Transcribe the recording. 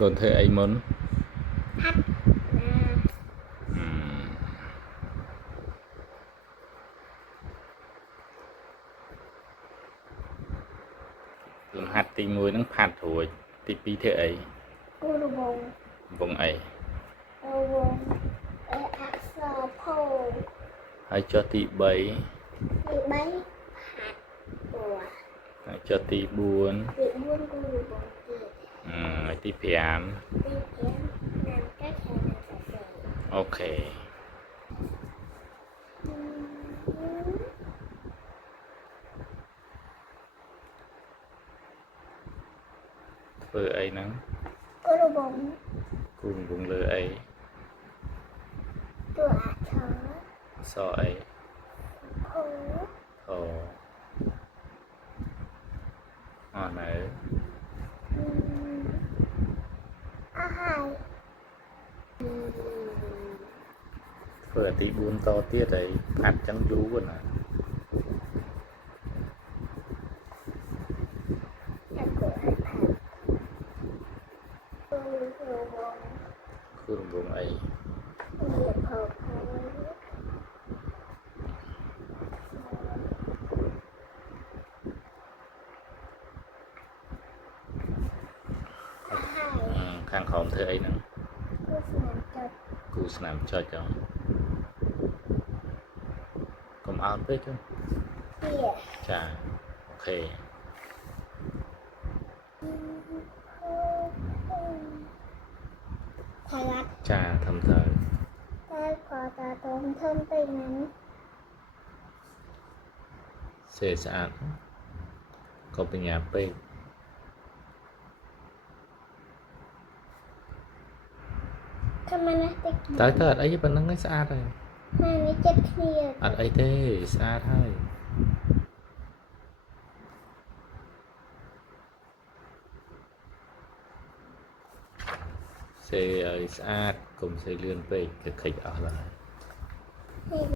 កូនធ្វើអីមុនហាត់លំហាត់ទី1ហ្នឹងផាត់រួចទី2ធ្វើអីគូរវងវងអីវងអក្សរផូហើយចុះទី3ទី3ហាត់ពួរហើយចុះទី4ទី4គូរវងទៀតហើយទី5ទី5ណាំកាច់ហើយណាំសរសេរអូខេធ្វើអីហ្នឹងគូរវងគូវងលើអីតួអក្សរសអីផូអូអត់នៅអស់ហើយធ្វើទី4តទៀតហើយផាត់ចឹងយូរណាគូវងអីខាងក្រោមធ្វើអីហ្នឹងគូស្នាមចុចចឹងកុំអោតពេកចឹងចាអូខេចាทำទៅតែគាត់តាតងធំពេកហ្នឹងសេស្អាតក៏បញ្ញាពេកខំណាស់តិចតែអត់អីប៉ុណ្្នឹងឯងស្អាតហើយម៉ែនេះចិត្តគ្នាអត់អីទេស្អាតហើយសេឲ្យស្អាតកុំសេលឿនពេកគេខិចអស់ឡើយ